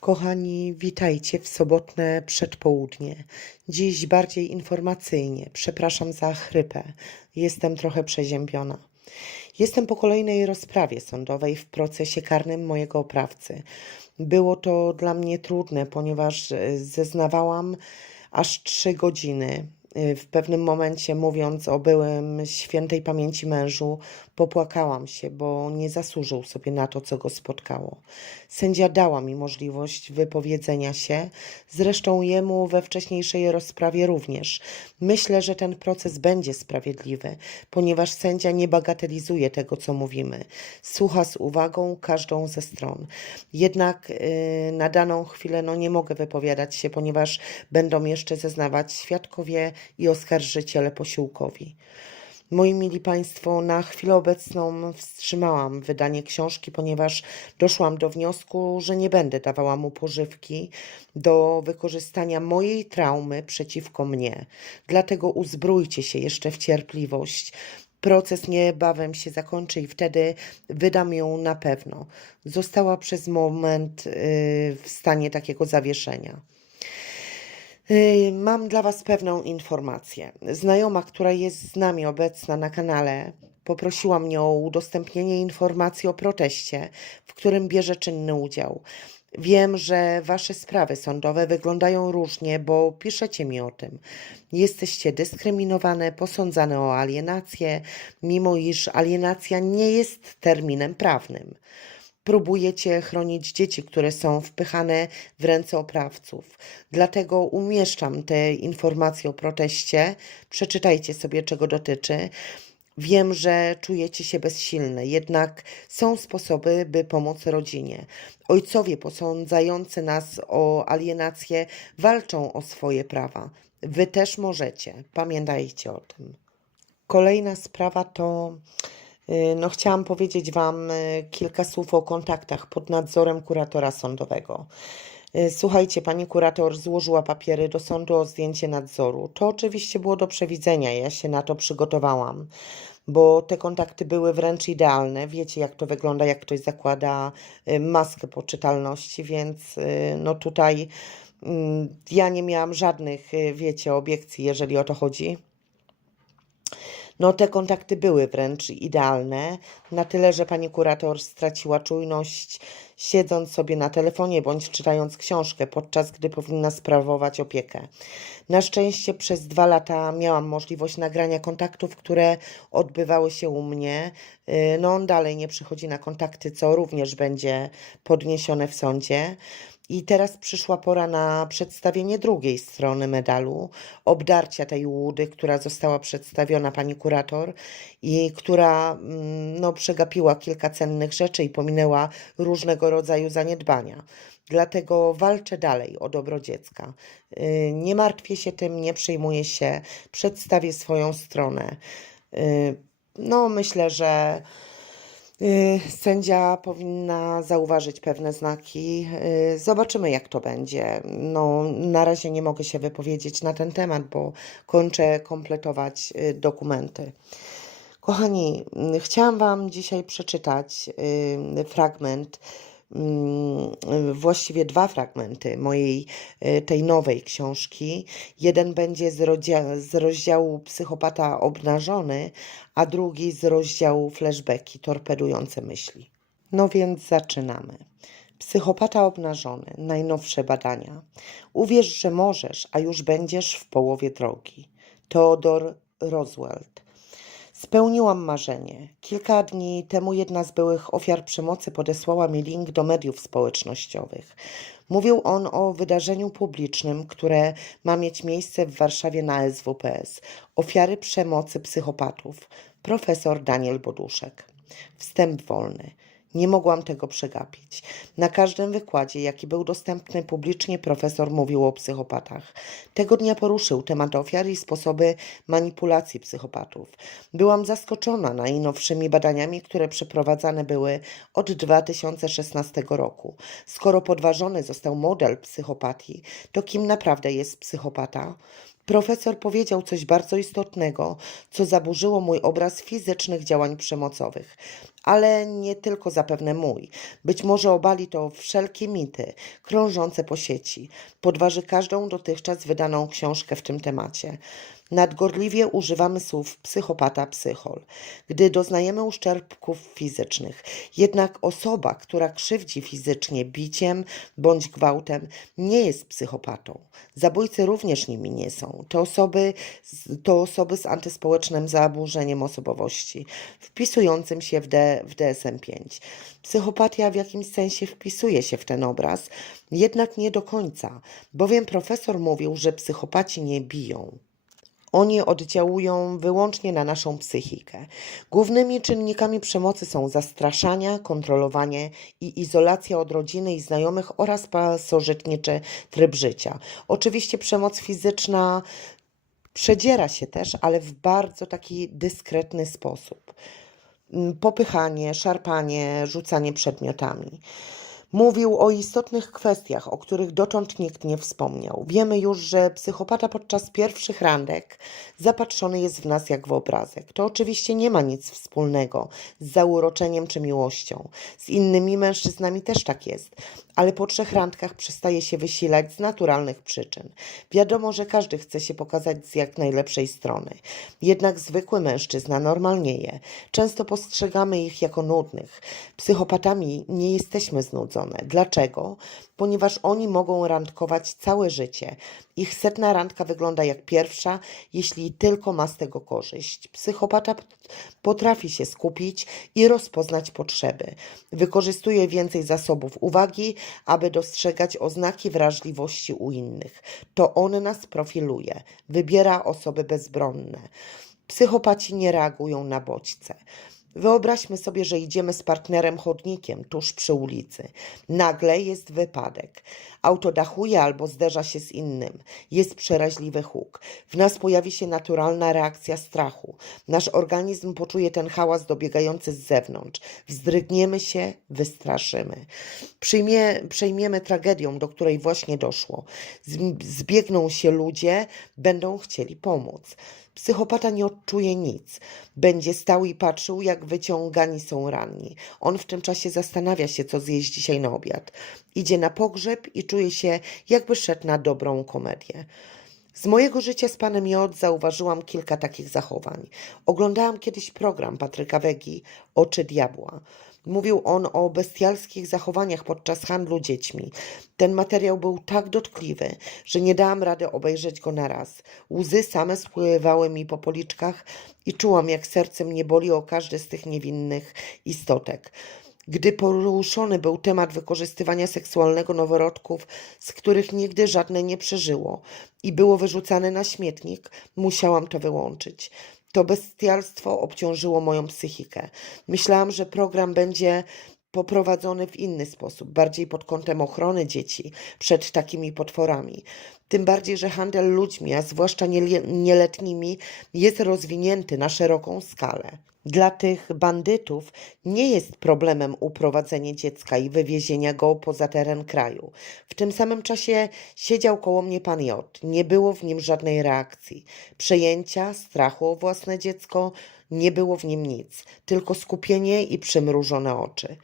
Kochani, witajcie w sobotne przedpołudnie. Dziś bardziej informacyjnie. Przepraszam za chrypę. Jestem trochę przeziębiona. Jestem po kolejnej rozprawie sądowej w procesie karnym mojego oprawcy. Było to dla mnie trudne, ponieważ e, zeznawałam aż trzy godziny. E, W pewnym momencie, mówiąc o byłym świętej pamięci mężu, popłakałam się, bo nie zasłużył sobie na to, co go spotkało. Sędzia dała mi możliwość wypowiedzenia się, zresztą jemu we wcześniejszej rozprawie również. Myślę, że ten proces będzie sprawiedliwy, ponieważ sędzia nie bagatelizuje tego, co mówimy. Słucha z uwagą każdą ze stron. Jednak yy, na daną chwilę no, nie mogę wypowiadać się, ponieważ będą jeszcze zeznawać świadkowie i oskarżyciele posiłkowi. Moi mili Państwo, na chwilę obecną wstrzymałam wydanie książki, ponieważ doszłam do wniosku, że nie będę dawała mu pożywki do wykorzystania mojej traumy przeciwko mnie. Dlatego uzbrójcie się jeszcze w cierpliwość. Proces niebawem się zakończy i wtedy wydam ją na pewno. Została przez moment yy, w stanie takiego zawieszenia. Mam dla Was pewną informację. Znajoma, która jest z nami obecna na kanale, poprosiła mnie o udostępnienie informacji o proteście, w którym bierze czynny udział. Wiem, że Wasze sprawy sądowe wyglądają różnie, bo piszecie mi o tym. Jesteście dyskryminowane, posądzane o alienację, mimo iż alienacja nie jest terminem prawnym próbujecie chronić dzieci, które są wpychane w ręce oprawców. Dlatego umieszczam te informacje o proteście. Przeczytajcie sobie, czego dotyczy. Wiem, że czujecie się bezsilne, jednak są sposoby, by pomóc rodzinie. Ojcowie posądzający nas o alienację walczą o swoje prawa. Wy też możecie. Pamiętajcie o tym. Kolejna sprawa to, no chciałam powiedzieć Wam y, kilka słów o kontaktach pod nadzorem kuratora sądowego. Y, Słuchajcie, pani kurator złożyła papiery do sądu o zdjęcie nadzoru. To oczywiście było do przewidzenia, ja się na to przygotowałam, bo te kontakty były wręcz idealne. Wiecie, jak to wygląda, jak ktoś zakłada y, maskę poczytalności, więc y, no tutaj mm, ja nie miałam żadnych, y, wiecie, obiekcji, jeżeli o to chodzi. No, te kontakty były wręcz idealne, na tyle, że pani kurator straciła czujność, siedząc sobie na telefonie bądź czytając książkę, podczas gdy powinna sprawować opiekę. Na szczęście przez dwa lata miałam możliwość nagrania kontaktów, które odbywały się u mnie. Yy, No, on dalej nie przychodzi na kontakty, co również będzie podniesione w sądzie. I teraz przyszła pora na przedstawienie drugiej strony medalu, obdarcia tej łudy, która została przedstawiona pani kurator i która mm, no, przegapiła kilka cennych rzeczy i pominęła różnego rodzaju zaniedbania. Dlatego walczę dalej o dobro dziecka. Yy, Nie martwię się tym, nie przejmuję się, przedstawię swoją stronę. Yy, No, myślę, że Y, Sędzia powinna zauważyć pewne znaki. Y, Zobaczymy, jak to będzie. No, na razie nie mogę się wypowiedzieć na ten temat, bo kończę kompletować y, dokumenty. Kochani, chciałam Wam dzisiaj przeczytać y, fragment, właściwie dwa fragmenty mojej y, tej nowej książki. Jeden będzie z, rodzia- z rozdziału Psychopata obnażony, a drugi z rozdziału Flashbacki torpedujące myśli. No więc zaczynamy. Psychopata obnażony, najnowsze badania. Uwierz, że możesz, a już będziesz w połowie drogi. Theodor Roosevelt. Spełniłam marzenie. Kilka dni temu jedna z byłych ofiar przemocy podesłała mi link do mediów społecznościowych. Mówił on o wydarzeniu publicznym, które ma mieć miejsce w Warszawie na SWPS. Ofiary przemocy psychopatów. Profesor Daniel Boduszek. Wstęp wolny. Nie mogłam tego przegapić. Na każdym wykładzie, jaki był dostępny publicznie, profesor mówił o psychopatach. Tego dnia poruszył temat ofiar i sposoby manipulacji psychopatów. Byłam zaskoczona najnowszymi badaniami, które przeprowadzane były od 2016 roku. Skoro podważony został model psychopatii, to kim naprawdę jest psychopata? Profesor powiedział coś bardzo istotnego, co zaburzyło mój obraz fizycznych działań przemocowych. Ale nie tylko zapewne mój. Być może obali to wszelkie mity krążące po sieci, podważy każdą dotychczas wydaną książkę w tym temacie. Nadgorliwie używamy słów psychopata, psychol, gdy doznajemy uszczerbków fizycznych. Jednak osoba, która krzywdzi fizycznie biciem bądź gwałtem, nie jest psychopatą. Zabójcy również nimi nie są. To osoby, to osoby z antyspołecznym zaburzeniem osobowości, wpisującym się w, W DSM-5. Psychopatia w jakimś sensie wpisuje się w ten obraz, jednak nie do końca, bowiem profesor mówił, że psychopaci nie biją. Oni oddziałują wyłącznie na naszą psychikę. Głównymi czynnikami przemocy są zastraszania, kontrolowanie i izolacja od rodziny i znajomych oraz pasożytniczy tryb życia. Oczywiście przemoc fizyczna przedziera się też, ale w bardzo taki dyskretny sposób. Popychanie, szarpanie, rzucanie przedmiotami. Mówił o istotnych kwestiach, o których dotąd nikt nie wspomniał. Wiemy już, że psychopata podczas pierwszych randek zapatrzony jest w nas jak w obrazek. To oczywiście nie ma nic wspólnego z zauroczeniem czy miłością. Z innymi mężczyznami też tak jest, ale po trzech randkach przestaje się wysilać z naturalnych przyczyn. Wiadomo, że każdy chce się pokazać z jak najlepszej strony. Jednak zwykły mężczyzna normalnieje. Często postrzegamy ich jako nudnych. Psychopatami nie jesteśmy znudzone. Dlaczego? Ponieważ oni mogą randkować całe życie. Ich setna randka wygląda jak pierwsza, jeśli tylko ma z tego korzyść. Psychopata potrafi się skupić i rozpoznać potrzeby. Wykorzystuje więcej zasobów uwagi, aby dostrzegać oznaki wrażliwości u innych. To on nas profiluje, wybiera osoby bezbronne. Psychopaci nie reagują na bodźce. Wyobraźmy sobie, że idziemy z partnerem chodnikiem tuż przy ulicy. Nagle jest wypadek. Auto dachuje albo zderza się z innym. Jest przeraźliwy huk. W nas pojawi się naturalna reakcja strachu. Nasz organizm poczuje ten hałas dobiegający z zewnątrz. Wzdrygniemy się, wystraszymy. Przyjmie, przejmiemy tragedią, do której właśnie doszło. Zb- Zbiegną się ludzie, będą chcieli pomóc. Psychopata nie odczuje nic. Będzie stał i patrzył, jak wyciągani są ranni. On w tym czasie zastanawia się, co zjeść dzisiaj na obiad. Idzie na pogrzeb i czuje się, jakby szedł na dobrą komedię. Z mojego życia z panem J zauważyłam kilka takich zachowań. Oglądałam kiedyś program Patryka Wegi Oczy Diabła. Mówił on o bestialskich zachowaniach podczas handlu dziećmi. Ten materiał był tak dotkliwy, że nie dałam rady obejrzeć go na raz. Łzy same spływały mi po policzkach i czułam, jak serce mnie boli o każdy z tych niewinnych istotek. Gdy poruszony był temat wykorzystywania seksualnego noworodków, z których nigdy żadne nie przeżyło i było wyrzucane na śmietnik, musiałam to wyłączyć. To bestialstwo obciążyło moją psychikę. Myślałam, że program będzie poprowadzony w inny sposób, bardziej pod kątem ochrony dzieci przed takimi potworami. Tym bardziej, że handel ludźmi, a zwłaszcza nieletnimi, jest rozwinięty na szeroką skalę. Dla tych bandytów nie jest problemem uprowadzenie dziecka i wywiezienia go poza teren kraju. W tym samym czasie siedział koło mnie pan J. Nie było w nim żadnej reakcji. Przejęcia, strachu o własne dziecko, nie było w nim nic, tylko skupienie i przymrużone oczy.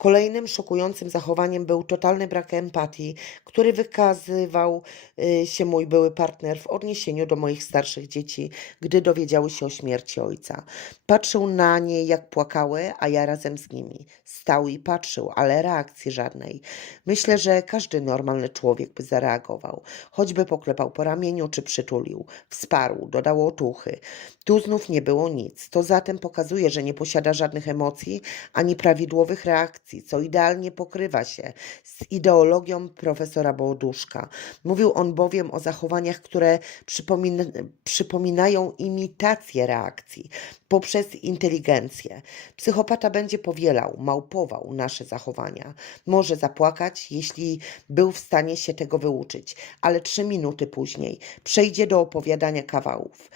Kolejnym szokującym zachowaniem był totalny brak empatii, który wykazywał y, się mój były partner w odniesieniu do moich starszych dzieci, gdy dowiedziały się o śmierci ojca. Patrzył na nie, jak płakały, a ja razem z nimi. Stał i patrzył, ale reakcji żadnej. Myślę, że każdy normalny człowiek by zareagował, choćby poklepał po ramieniu czy przytulił, wsparł, dodał otuchy. Tu znów nie było nic. To zatem pokazuje, że nie posiada żadnych emocji ani prawidłowych reakcji, co idealnie pokrywa się z ideologią profesora Bołoduszka. Mówił on bowiem o zachowaniach, które przypomin- przypominają imitację reakcji poprzez inteligencję. Psychopata będzie powielał, małpował nasze zachowania. Może zapłakać, jeśli był w stanie się tego wyuczyć, ale trzy minuty później przejdzie do opowiadania kawałów.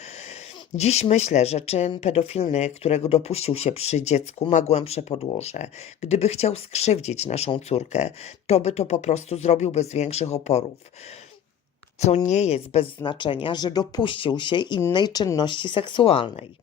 Dziś myślę, że czyn pedofilny, którego dopuścił się przy dziecku, ma głębsze podłoże. Gdyby chciał skrzywdzić naszą córkę, to by to po prostu zrobił bez większych oporów. co nie jest bez znaczenia, że dopuścił się innej czynności seksualnej.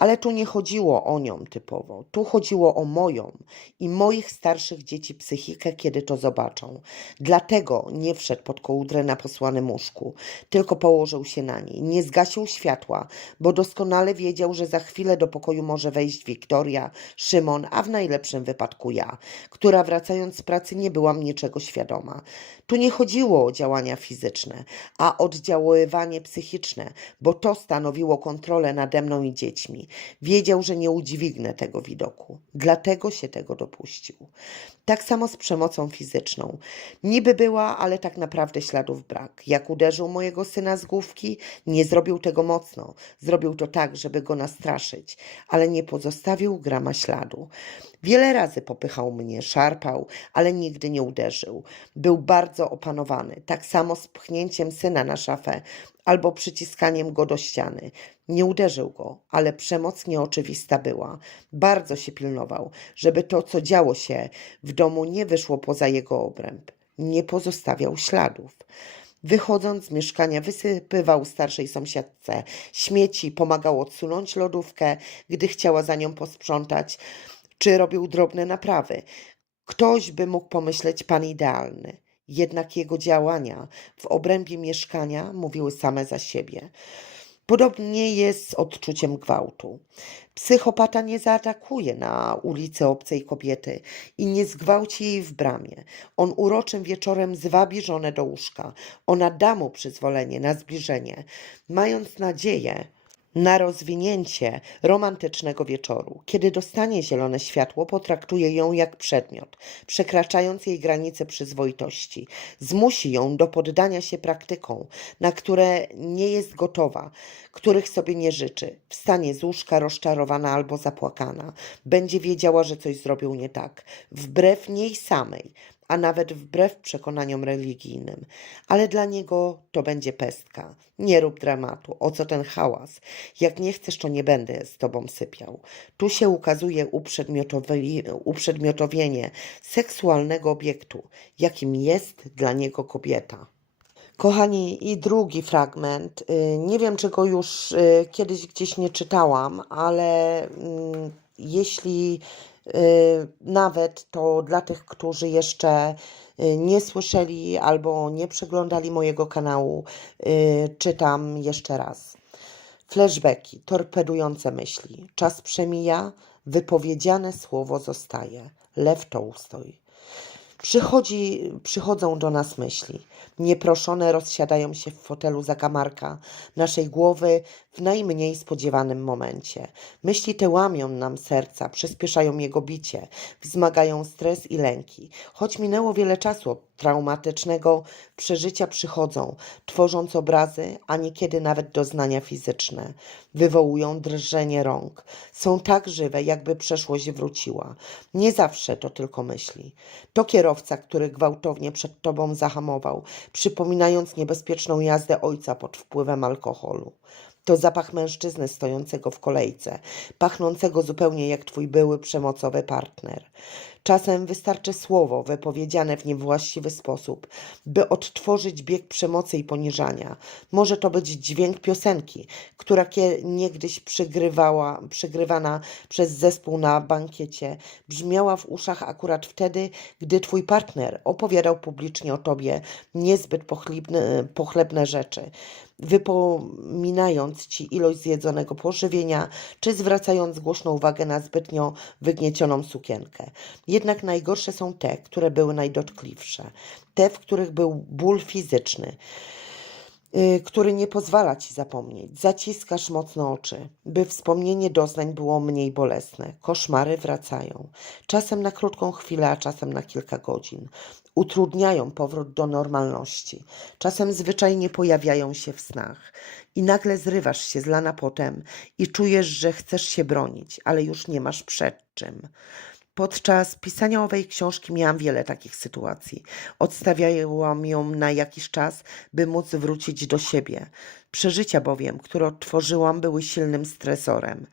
Ale tu nie chodziło o nią typowo, tu chodziło o moją i moich starszych dzieci psychikę, kiedy to zobaczą. Dlatego nie wszedł pod kołdrę na posłanym łóżku, tylko położył się na niej. Nie zgasił światła, bo doskonale wiedział, że za chwilę do pokoju może wejść Wiktoria, Szymon, a w najlepszym wypadku ja, która wracając z pracy nie byłam niczego świadoma. Tu nie chodziło o działania fizyczne, a oddziaływanie psychiczne, bo to stanowiło kontrolę nade mną i dziećmi. Wiedział, że nie udźwignę tego widoku, dlatego się tego dopuścił. Tak samo z przemocą fizyczną. Niby była, ale tak naprawdę śladów brak. Jak uderzył mojego syna z główki, nie zrobił tego mocno. Zrobił to tak, żeby go nastraszyć, ale nie pozostawił grama śladu. Wiele razy popychał mnie, szarpał, ale nigdy nie uderzył. Był bardzo opanowany. Tak samo z pchnięciem syna na szafę albo przyciskaniem go do ściany. Nie uderzył go, ale przemoc nieoczywista była. Bardzo się pilnował, żeby to, co działo się w domu, nie wyszło poza jego obręb. Nie pozostawiał śladów. Wychodząc z mieszkania, wysypywał starszej sąsiadce śmieci, pomagał odsunąć lodówkę, gdy chciała za nią posprzątać, czy robił drobne naprawy. Ktoś by mógł pomyśleć pan idealny. Jednak jego działania w obrębie mieszkania mówiły same za siebie. Podobnie jest z odczuciem gwałtu. Psychopata nie zaatakuje na ulicy obcej kobiety i nie zgwałci jej w bramie. On uroczym wieczorem zwabi żonę do łóżka. Ona da mu przyzwolenie na zbliżenie, mając nadzieję na rozwinięcie romantycznego wieczoru. Kiedy dostanie zielone światło, potraktuje ją jak przedmiot, przekraczając jej granice przyzwoitości. Zmusi ją do poddania się praktykom, na które nie jest gotowa, których sobie nie życzy. Wstanie z łóżka rozczarowana albo zapłakana. Będzie wiedziała, że coś zrobił nie tak, wbrew niej samej a nawet wbrew przekonaniom religijnym. Ale dla niego to będzie pestka. Nie rób dramatu. O co ten hałas? Jak nie chcesz, to nie będę z tobą sypiał. Tu się ukazuje uprzedmiotowi- uprzedmiotowienie seksualnego obiektu, jakim jest dla niego kobieta. Kochani, i drugi fragment. Y, Nie wiem, czy go już y, kiedyś gdzieś nie czytałam, ale mm, jeśli nawet to dla tych, którzy jeszcze y, nie słyszeli albo nie przeglądali mojego kanału, y, czytam jeszcze raz. Flashbacki, torpedujące myśli. Czas przemija, wypowiedziane słowo zostaje. Lew Tołstoj. Przychodzi, przychodzą do nas myśli. Nieproszone rozsiadają się w fotelu zakamarka naszej głowy w najmniej spodziewanym momencie. Myśli te łamią nam serca, przyspieszają jego bicie, wzmagają stres i lęki. Choć minęło wiele czasu od traumatycznego przeżycia przychodzą, tworząc obrazy, a niekiedy nawet doznania fizyczne. Wywołują drżenie rąk. Są tak żywe, jakby przeszłość wróciła. Nie zawsze to tylko myśli. To kierowca, który gwałtownie przed tobą zahamował, przypominając niebezpieczną jazdę ojca pod wpływem alkoholu. To zapach mężczyzny stojącego w kolejce, pachnącego zupełnie jak twój były przemocowy partner. Czasem wystarczy słowo wypowiedziane w niewłaściwy sposób, by odtworzyć bieg przemocy i poniżania. Może to być dźwięk piosenki, która niegdyś przygrywała, przygrywana przez zespół na bankiecie, brzmiała w uszach akurat wtedy, gdy twój partner opowiadał publicznie o tobie niezbyt pochlebne rzeczy wypominając ci ilość zjedzonego pożywienia, czy zwracając głośną uwagę na zbytnio wygniecioną sukienkę. Jednak najgorsze są te, które były najdotkliwsze, te, w których był ból fizyczny, który nie pozwala ci zapomnieć. Zaciskasz mocno oczy, by wspomnienie doznań było mniej bolesne. Koszmary wracają, czasem na krótką chwilę, a czasem na kilka godzin. Utrudniają powrót do normalności. Czasem zwyczajnie pojawiają się w snach. I nagle zrywasz się z lana potem i czujesz, że chcesz się bronić, ale już nie masz przed czym. Podczas pisania owej książki miałam wiele takich sytuacji. Odstawiałam ją na jakiś czas, by móc wrócić do siebie. Przeżycia bowiem, które odtworzyłam, były silnym stresorem.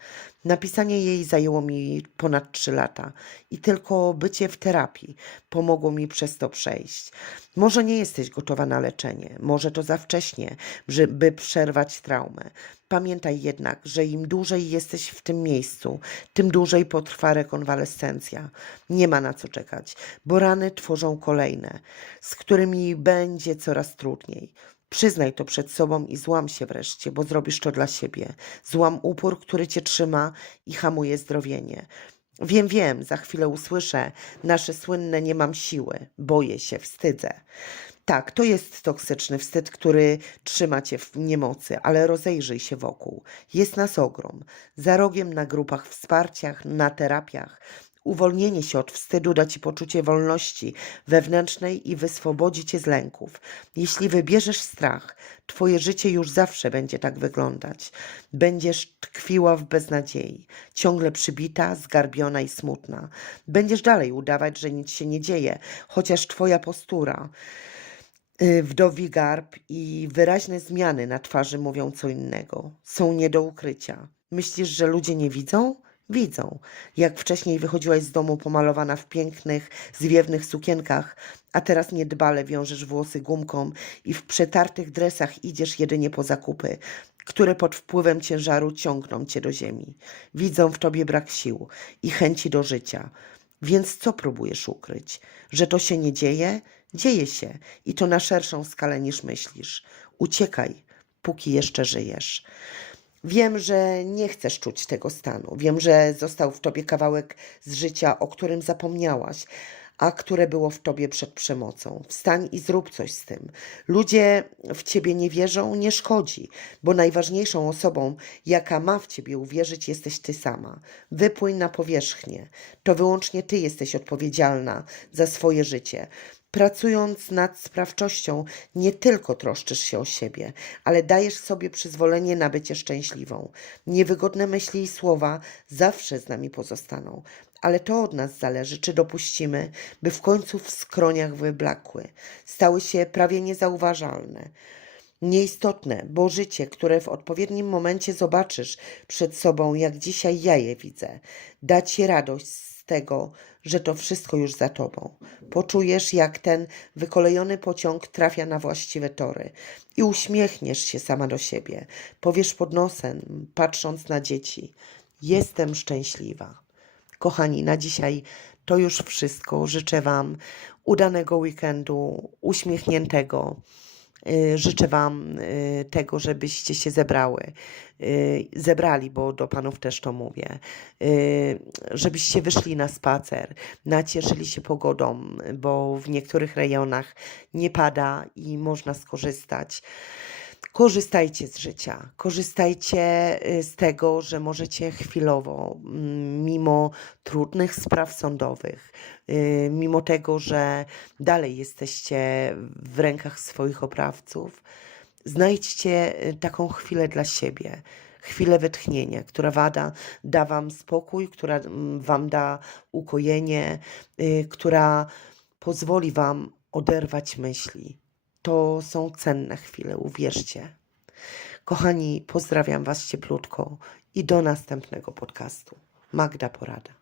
Napisanie jej zajęło mi ponad 3 lata i tylko bycie w terapii pomogło mi przez to przejść. Może nie jesteś gotowa na leczenie, może to za wcześnie, żeby przerwać traumę. Pamiętaj jednak, że im dłużej jesteś w tym miejscu, tym dłużej potrwa rekonwalescencja. Nie ma na co czekać, bo rany tworzą kolejne, z którymi będzie coraz trudniej. Przyznaj to przed sobą i złam się wreszcie, bo zrobisz to dla siebie. Złam upór, który cię trzyma i hamuje zdrowienie. Wiem, wiem, za chwilę usłyszę nasze słynne nie mam siły, boję się, wstydzę. Tak, to jest toksyczny wstyd, który trzyma cię w niemocy, ale rozejrzyj się wokół. Jest nas ogrom. Za rogiem na grupach wsparciach, na terapiach. Uwolnienie się od wstydu da ci poczucie wolności wewnętrznej i wyswobodzi cię z lęków. Jeśli wybierzesz strach, twoje życie już zawsze będzie tak wyglądać. Będziesz tkwiła w beznadziei, ciągle przybita, zgarbiona i smutna. Będziesz dalej udawać, że nic się nie dzieje, chociaż twoja postura y, wdowi garb i wyraźne zmiany na twarzy mówią co innego. Są nie do ukrycia. Myślisz, że ludzie nie widzą? Widzą. Jak wcześniej wychodziłaś z domu pomalowana w pięknych, zwiewnych sukienkach, a teraz niedbale wiążesz włosy gumką i w przetartych dresach idziesz jedynie po zakupy, które pod wpływem ciężaru ciągną cię do ziemi. Widzą w tobie brak sił i chęci do życia. Więc co próbujesz ukryć? Że to się nie dzieje? Dzieje się i to na szerszą skalę niż myślisz. Uciekaj, póki jeszcze żyjesz. Wiem, że nie chcesz czuć tego stanu. Wiem, że został w tobie kawałek z życia, o którym zapomniałaś, a które było w tobie przed przemocą. Wstań i zrób coś z tym. Ludzie w ciebie nie wierzą, nie szkodzi, bo najważniejszą osobą, jaka ma w ciebie uwierzyć, jesteś ty sama. Wypłyń na powierzchnię. To wyłącznie ty jesteś odpowiedzialna za swoje życie. Pracując nad sprawczością, nie tylko troszczysz się o siebie, ale dajesz sobie przyzwolenie na bycie szczęśliwą. Niewygodne myśli i słowa zawsze z nami pozostaną, ale to od nas zależy, czy dopuścimy, by w końcu w skroniach wyblakły, stały się prawie niezauważalne. Nieistotne, bo życie, które w odpowiednim momencie zobaczysz przed sobą, jak dzisiaj ja je widzę, da ci radość tego, że to wszystko już za tobą. Poczujesz, jak ten wykolejony pociąg trafia na właściwe tory i uśmiechniesz się sama do siebie. Powiesz pod nosem, patrząc na dzieci: Jestem szczęśliwa. Kochani, na dzisiaj to już wszystko. Życzę Wam udanego weekendu, uśmiechniętego. Y, Życzę Wam y, tego, żebyście się zebrały, y, zebrali, bo do Panów też to mówię, żebyście wyszli na spacer, nacieszyli się pogodą, bo w niektórych rejonach nie pada i można skorzystać. Korzystajcie z życia, korzystajcie y, z tego, że możecie chwilowo, mm, mimo trudnych spraw sądowych, y, mimo tego, że dalej jesteście w rękach swoich oprawców, znajdźcie y, taką chwilę dla siebie, chwilę wytchnienia, która wada, da Wam spokój, która mm, Wam da ukojenie, która pozwoli Wam oderwać myśli. To są cenne chwile, uwierzcie. Kochani, pozdrawiam Was cieplutko i do następnego podcastu. Magda Porada.